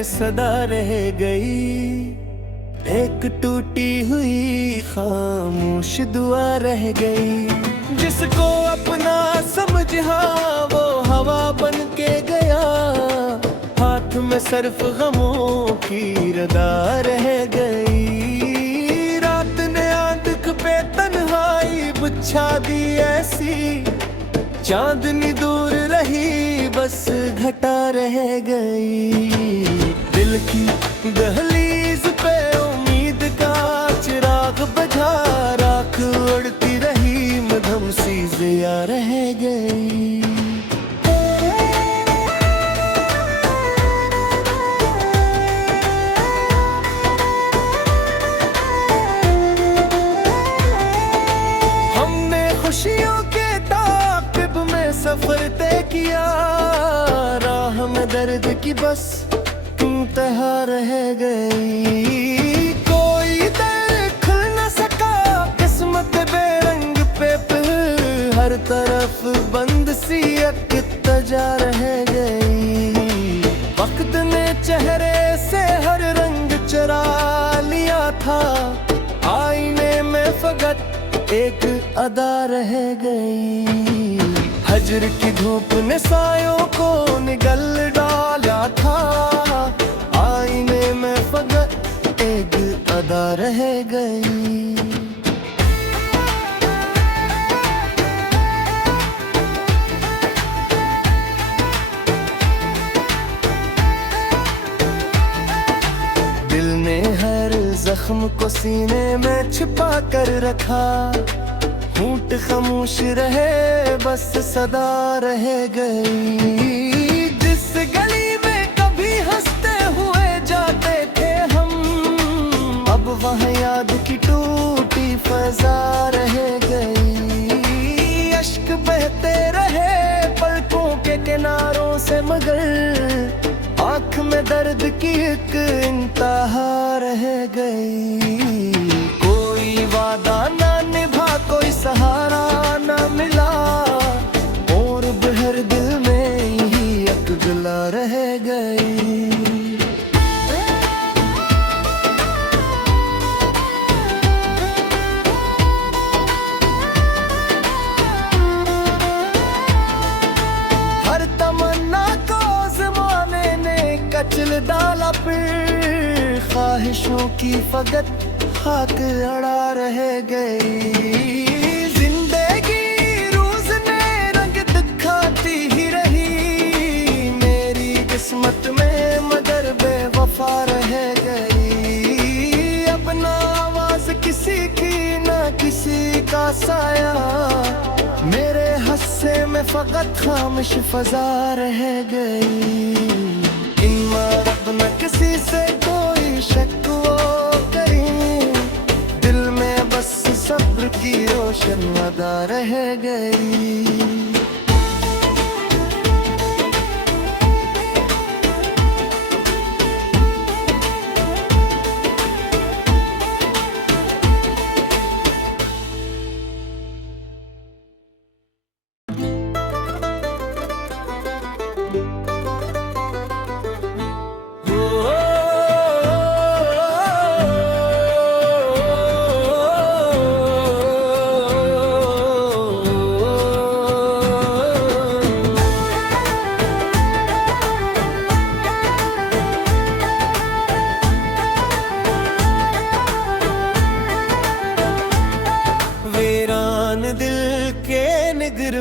में सदा रह गई। एक टूटी हुई खामोश दुआ रह गई। जिसको अपना समझा वो हवा बन के गया। हाथ में सिर्फ गमों की रदा रह गई। रात ने आंख पे तन्हाई बिछा दी ऐसी। चांदनी दूर रही बस घटा रह गई। दिल की दहलीज पे उम्मीद का चिराग बुझा। राख उड़ती रही मधम सी ज़िया रह गई। हमने खुशियों के ताक़िब में सफर तय किया। राह में दर्द की बस इंतहा रह गई। कोई दर खुल न सका किस्मत बेरंग पे फिर। हर तरफ बंद सी एक तजा रह गई। वक्त ने चेहरे से हर रंग चुरा लिया था। आईने में फकत एक अदा रह गई। हजर की धूप ने सायों को निगल डाला था। आईने में फकत एक अदा रह गई। दिल ने हर जख्म को सीने में छिपा कर रखा। होंठ खामोश रहे बस सदा रह गई। जिस गली में कभी हंसते हुए जाते थे हम। अब वहाँ याद की टूटी फजा रह गई। अश्क बहते रहे पलकों के किनारों से मगर आँख में दर्द की एक इंतहा रह गई। कोई वादा ना निभा कोई सहारा ना मिला। और बहर दिल में ही एक गिला रह गई। हर तमन्ना को ज़माने ने कचल डाला। फिर ख्वाहिशों की फकत खाक अड़ा रह गई। जिंदगी रोज ने रंग दिखाती ही रही। मेरी किस्मत में मगर बेवफा रह गई। अपना आवाज किसी की ना किसी का साया। मेरे हस्से में फकत खामोश फजा रह गई। इन्मा रब न किसी से कोई शक वो करी। दिल में बस सब्र की रोशन अदा रह गई।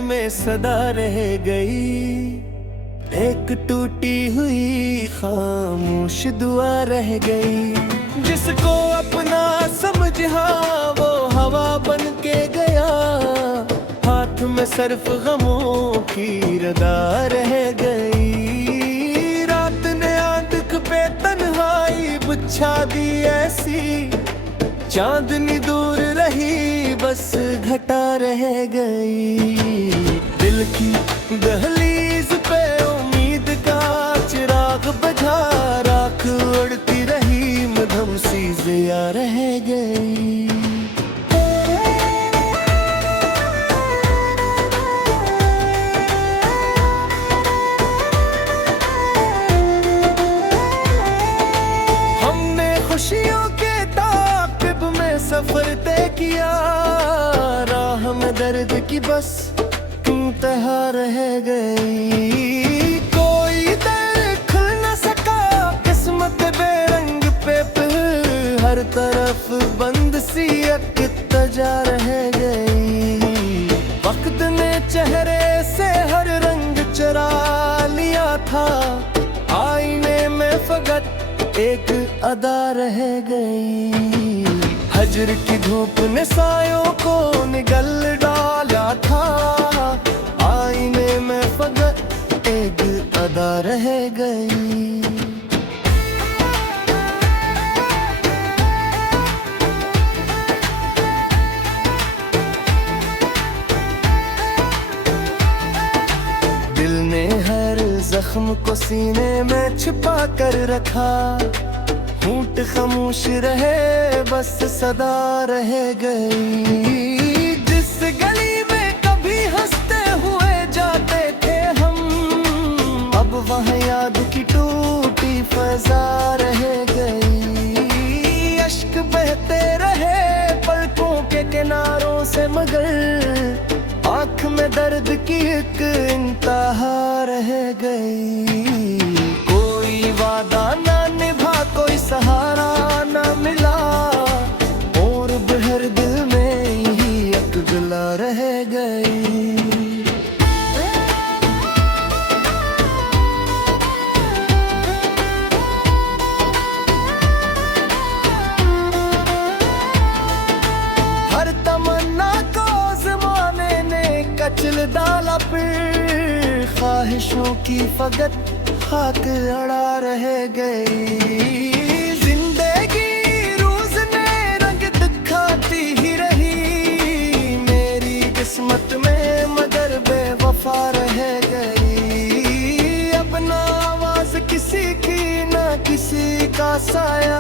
में सदा रह गई। एक टूटी हुई खामोश दुआ रह गई। जिसको अपना समझा वो हवा बन के गया। हाथ में सिर्फ गमों की रदा रह गई। रात ने आंख पे तन्हाई बिछा दी ऐसी। चांदनी दूर रही बस घटा रह गई। दिल की दहलीज पे उम्मीद का चिराग बुझा। राख उड़ती रही मधम सी ज़िया रह गई। में दर्द की बस इंतहा रह गई। कोई दर खुल न सका, किस्मत बेरंग पे फिर हर तरफ बंद सी एक तजा रह गई। वक्त ने चेहरे से हर रंग चुरा लिया था, आईने में फकत एक अदा रह गई। हजर की धूप ने सायों को निगल डाला था, आईने में फकत एक अदा रह गई। दिल ने हर जख्म को सीने में छिपा कर रखा, होंठ खामोश रहे बस सदा रह गई। जिस गली में कभी हंसते हुए जाते थे हम, अब वहाँ याद की टूटी फजा रह गई। अश्क बहते रहे पलकों के किनारों से, मगर आँख में दर्द की एक इंतहा रह गई। कोई वादा ना निभा, कोई सहारा ना मिला, और बहर दिल में ही एक गला रह गई। हर तमन्ना को ज़माने ने कचल डाला, फिर ख्वाहिशों की फकत खाक अड़ा रह गई। जिंदगी रोज ने रंग दिखाती ही रही मेरी किस्मत में, मगर बेवफा रह गई। अब ना आवाज किसी की ना किसी का साया,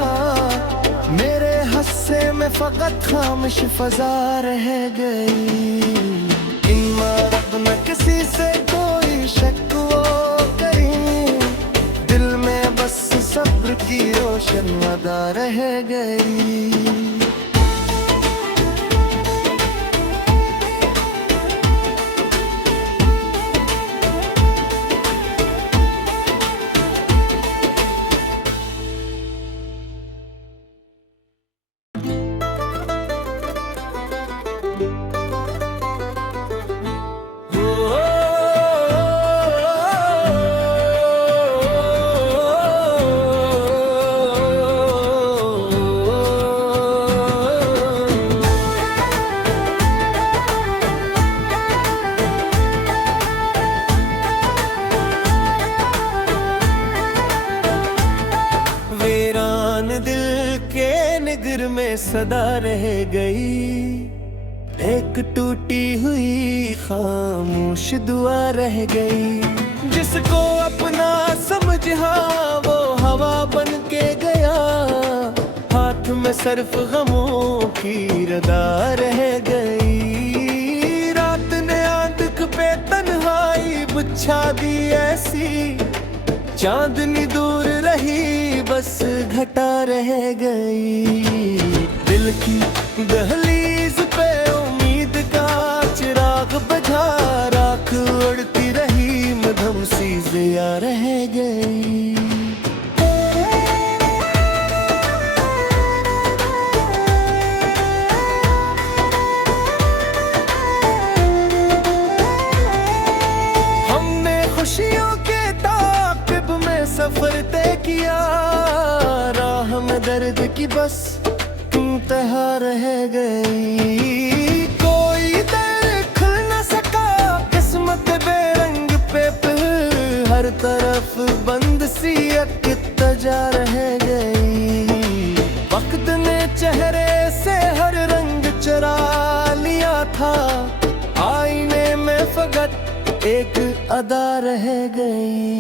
मेरे हस्से में फकत खामोश फजा रह गई। इनमा रब न किसी से कोई शक वो करी, दिल में बस सब्र की रोशन अदा रह गई। में सदा रह गई, एक टूटी हुई खामोश दुआ रह गई। जिसको अपना समझा वो हवा बन के गया, हाथ में सर्फ गमों की रदा रह गई। रात ने आंख पे तन्हाई बिछा दी ऐसी, चांदनी दूर रही बस घटा रह गई। दिल की दहलीज पे उम्मीद का चिराग बुझा, राख उड़ती रही मधुम सी ज़िया रह गई। हमने खुशियों के ताक़िब में सफर तय किया, राह में दर्द की बस इंतहा रह गई। कोई दर खुल न सका, किस्मत बेरंग पे फिर हर तरफ बंद सी एक तजा रह गई। वक्त ने चेहरे से हर रंग चुरा लिया था, आईने में फकत एक अदा रह गई।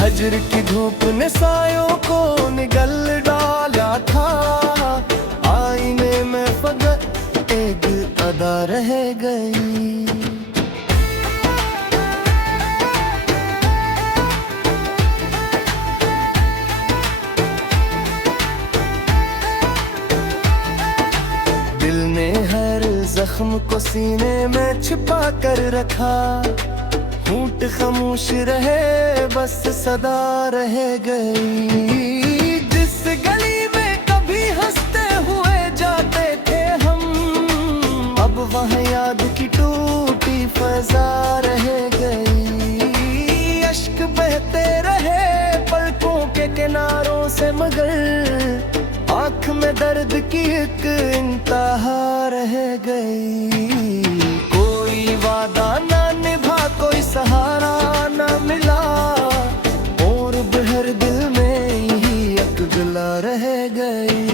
हजर की धूप ने सायों को निगल डाला था, आईने में फकत एक अदा रह गई। जख्म को सीने में छिपा कर रखा। होंठ खामोश रहे बस सदा रह गई। जिस गली में कभी हंसते हुए जाते थे हम, अब वहाँ याद की टूटी फजा रह गई। अश्क बहते रहे पलकों के किनारों से, मगर आँख में दर्द की एक इंतहा रह गई। कोई वादा ना निभा, कोई सहारा ना मिला, और बहर दिल में ही एक गिला रह गई।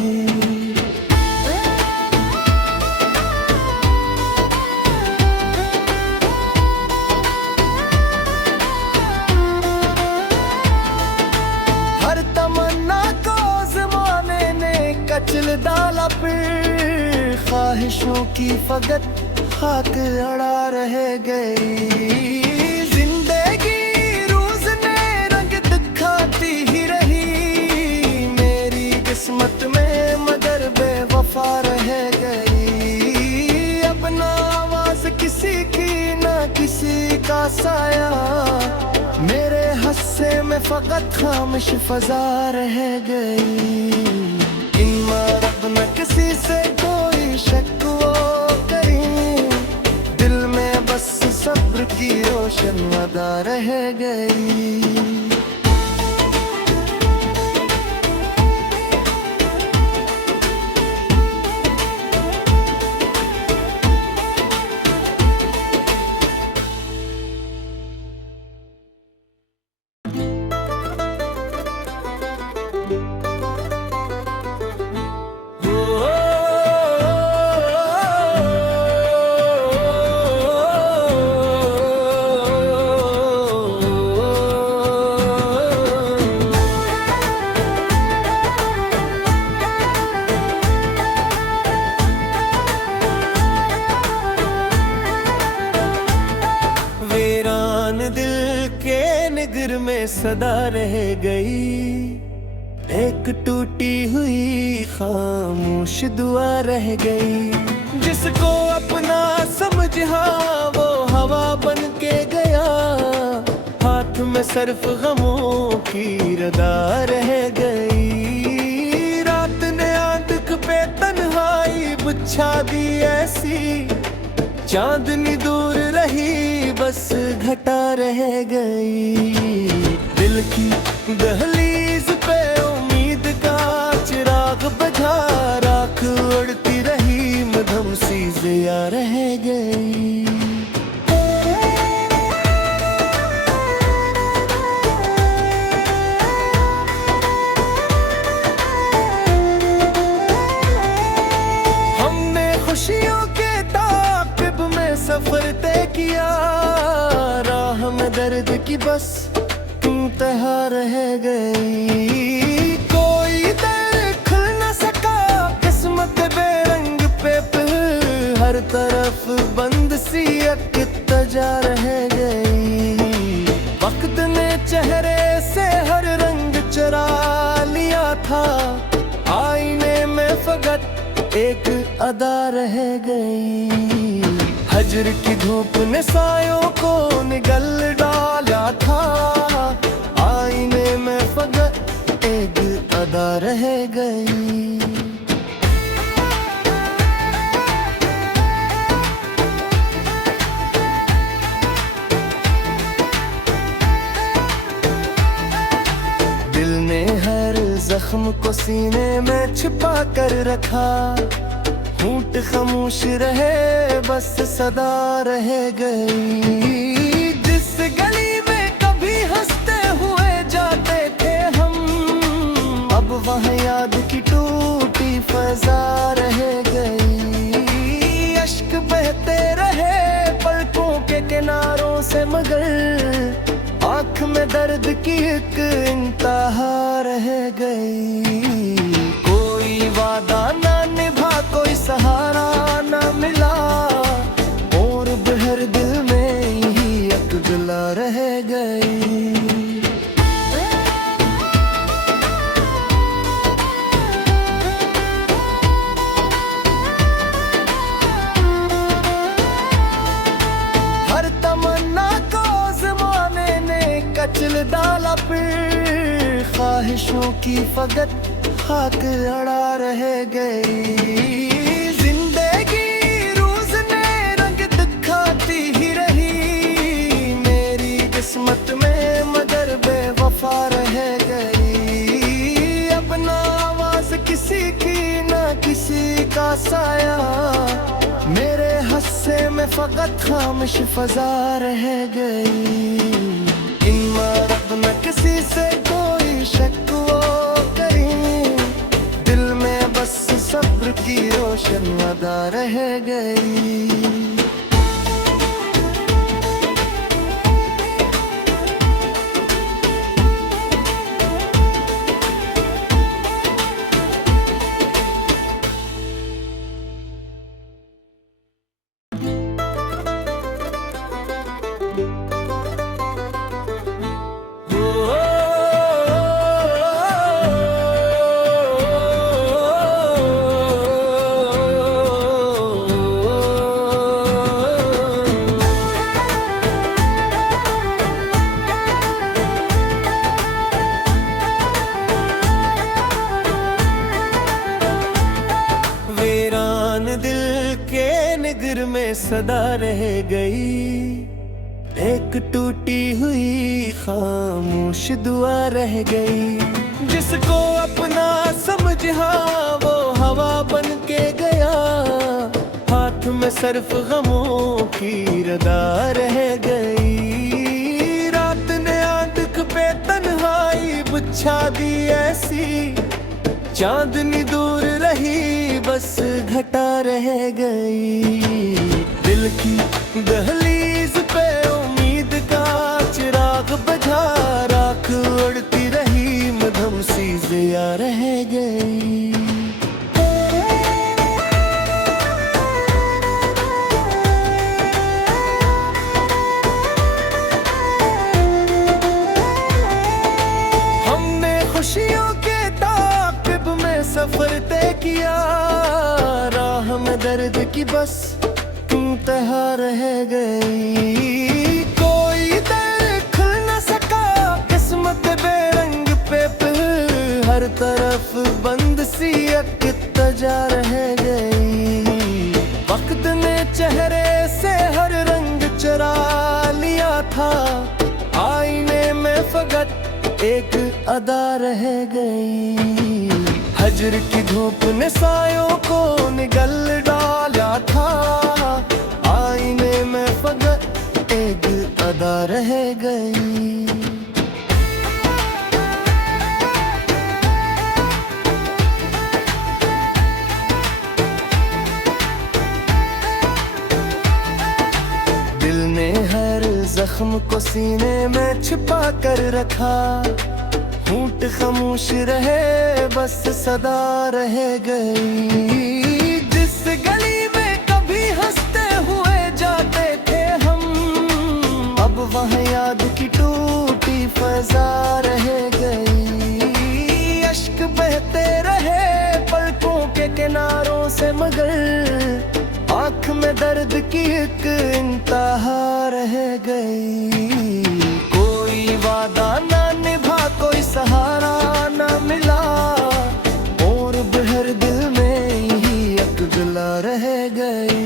हर तमन्ना को ज़माने ने कचल डाला, फिर ख्वाहिशों की फकत खाक अड़ा रह गई। जिंदगी रोज ने रंग दिखाती ही रही मेरी किस्मत में, मगर बेवफा रह गई। अपना आवाज किसी की ना किसी का साया, मेरे हस्से में फकत खामोश फजा रह गई। इन्मा रब न किसी से कोई शक वो करी, दिल में बस सब्र की रोशन अदा रह गई। दिल के निगर में सदा रह गई, एक टूटी हुई खामोश दुआ रह गई। जिसको अपना समझा वो हवा बन के गया, हाथ में सर्फ गमों की रदा रह गई। रात ने आंख पे तन्हाई बिछा दी ऐसी, चांदनी दूर रही बस घटा रह गई। दिल की दहलीज पे उम्मीद का चिराग बुझा, राख उड़ती रही मधम सी ज़िया रह गई। हमने खुशियों के सफर तय किया, राह में दर्द की बस इंतहा रह गई। कोई दर खुल न सका, किस्मत बेरंग पे हर तरफ बंद सी एक तजा रह गई। वक्त ने चेहरे से हर रंग चुरा लिया था, आईने में फकत एक अदा रह गई। हजर की धूप ने सायों को निगल डाला था, आईने में फकत एक अदा रह गई। दिल ने हर जख्म को सीने में छिपा कर रखा, होंठ खामोश रहे बस सदा रह गई। जिस गली में कभी हंसते हुए जाते थे हम, अब वहाँ याद की टूटी फजा रह गई। अश्क बहते रहे पलकों के किनारों से, मगर आँख में दर्द की एक इंतहा रह गई। कोई वादा ना निभा, कोई सहारा ना मिला, और बहर दिल में ही एक गिला रह गई। ख्वाहिशों की फकत खाक अड़ा रह गई। जिंदगी रोज ने रंग दिखाती ही रही मेरी किस्मत में, मगर बेवफा रह गई। अब ना आवाज किसी की ना किसी का साया, मेरे हस्से में फकत खामोश फजा रह गई। इन्मा रब न किसी से कोई शक वो करी, दिल में बस सब्र की रोशन अदा रह गई। दिल के निगर में सदा रह गई, एक टूटी हुई खामोश दुआ रह गई। जिसको अपना समझा वो हवा बन के गया, हाथ में सर्फ गमों की रदा रह गई। रात ने आंख पे तन्हाई बिछा दी ऐसी, चांदनी दूर रही बस घटा रह गई। दिल की दहलीज पे उम्मीद का चिराग बुझा, राख उड़ती रही मधम सी ज़िया रह गई। हमने खुशियों के ताक़िब में सफर तय किया, राह में दर्द की बस इंतहा रह गई। कोई दर खुल न सका, किस्मत बेरंग पे फिर हर तरफ बंद सी एक तजा रह गई। वक्त ने चेहरे से हर रंग चुरा लिया था, आईने में फकत एक अदा रह गई। हजर की धूप ने सायों को निगल डाला था, आईने में फकत एक अदा रह गई। दिल ने हर जख्म को सीने में छिपा कर रखा, होंठ खामोश रहे बस सदा रह गई। जिस गली में कभी हंसते हुए जाते थे हम, अब वहाँ याद की टूटी फजा रह गई। अश्क बहते रहे पलकों के किनारों से, मगर आँख में दर्द की एक इंतहा रह गई। कोई वादा ना निभा, कोई सहारा ना मिला, और बहर दिल में ही एक गिला रह गई।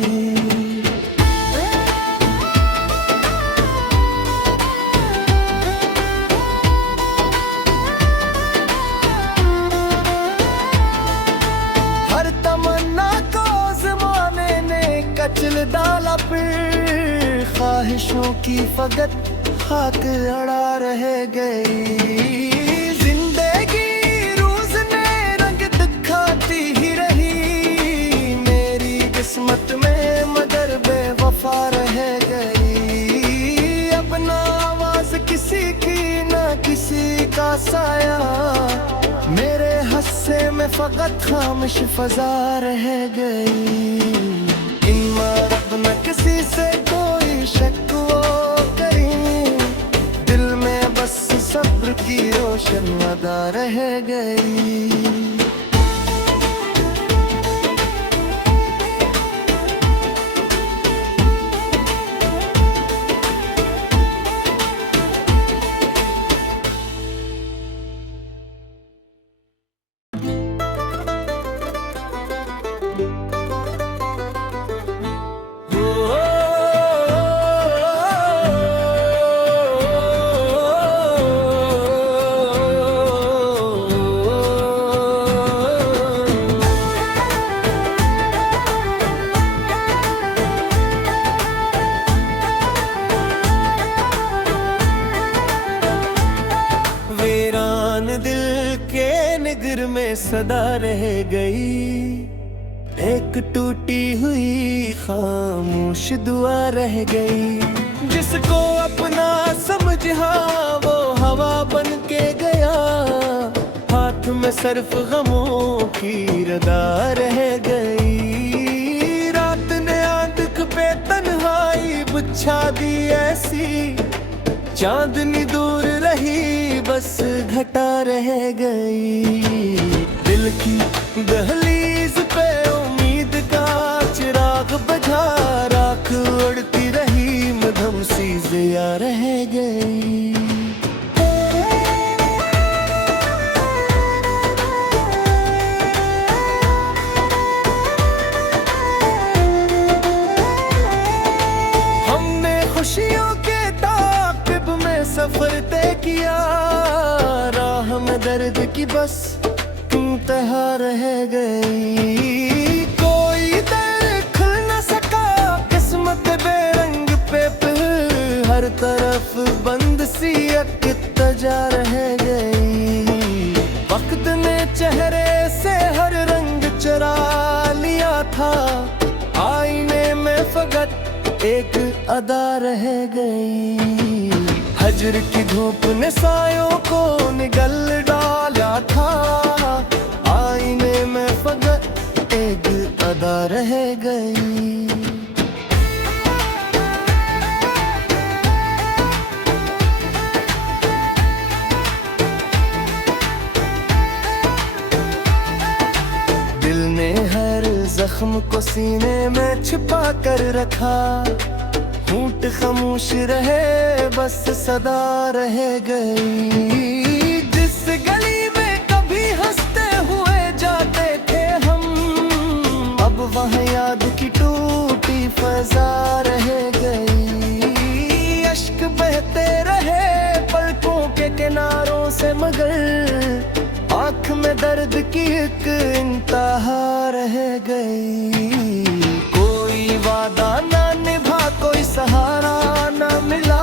हर तमन्ना को ज़माने ने कचल डाला, फिर ख्वाहिशों की फकत खाक अड़ा रह गई। जिंदगी रोज ने रंग दिखाती ही रही मेरी किस्मत में, मगर बेवफा रह गई। अब ना आवाज किसी की ना किसी का साया, मेरे हस्से में फकत खामोश फजा रह गई। इन्मा रब न किसी से कोई शक वो करी, दिल में बस सब्र की रोशन अदा रह गई। निगर में सदा रह गई। एक टूटी हुई खामोश दुआ रह गई। जिसको अपना समझा वो हवा बन के गया। हाथ में सर्फ गमों की रदा रह गई। रात ने आंख पे तन्हाई बिछा दी ऐसी। चांदनी दूर रही बस घटा रह गई। दिल की दहलीज पे उम्मीद का चिराग बुझा। राख उड़ती रही मधम सी ज़िया रह गई। खुशियों के ताक़िब में सफर तय किया। राह में दर्द की बस इंतहा रह गई। कोई दर खुल न सका किस्मत बेरंग पे फिर। हर तरफ बंद सी तजा रह गई। वक्त ने चेहरे से हर रंग चुरा लिया था। आईने में फकत एक अदा रह गई। हजर की धूप ने सायों को निगल डाला था। आईने में फकत एक अदा रह गई। दिल ने हर जख्म को सीने में छिपा कर रखा। होंठ खामोश रहे बस सदा रह गई। जिस गली में कभी हंसते हुए जाते थे हम। अब वहाँ याद की टूटी फजा रह गई। अश्क बहते रहे पलकों के किनारों से मगर आँख में दर्द की एक इंतहा रह गई। कोई वादा ना निभा कोई सहारा ना मिला।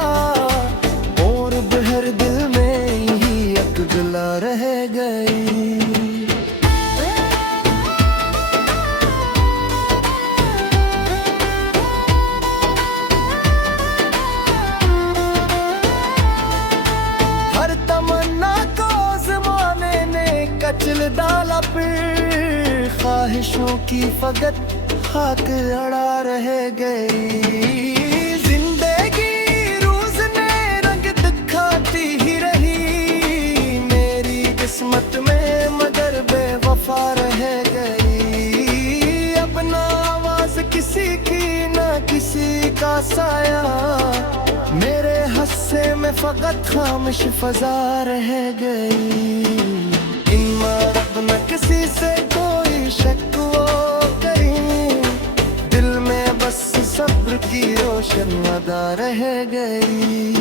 और बहर दिल में ही एक गिला रह गई। हर तमन्ना को ज़माने ने कचल डाला। फिर ख्वाहिशों की फकत खाक अड़ा रह गई। जिंदगी रोज ने रंग दिखाती ही रही। मेरी किस्मत में मगर बेवफा रह गई। अब ना आवाज किसी की ना किसी का साया। मेरे हस्से में फकत खामोश फजा रह गई। इन्मा रब न किसी से कोई शक वो करी। दिल में बस सब्र की रोशन अदा रह गई।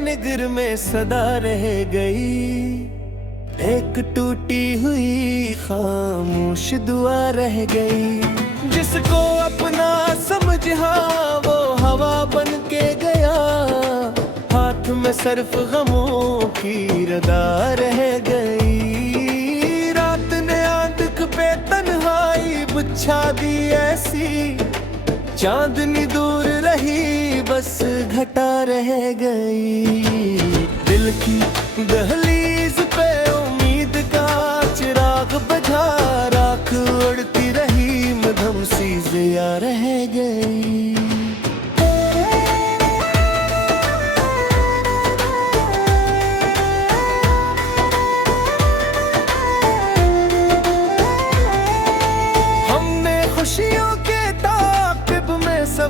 निगर में सदा रह गई। एक टूटी हुई खामोश दुआ रह गई। जिसको अपना समझा वो हवा बन के गया। हाथ में सर्फ गमों की रदा रह गई। रात ने आंख पे तन्हाई बिछा दी ऐसी। चांदनी दूर रही बस घटा रह गई। दिल की दहलीज पे उम्मीद का चिराग बुझा। राख उड़ती रही मधम सी ज़िया रह गई।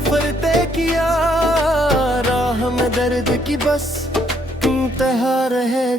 सफर तय किया, राह में दर्द की बस इंतहा रह गई।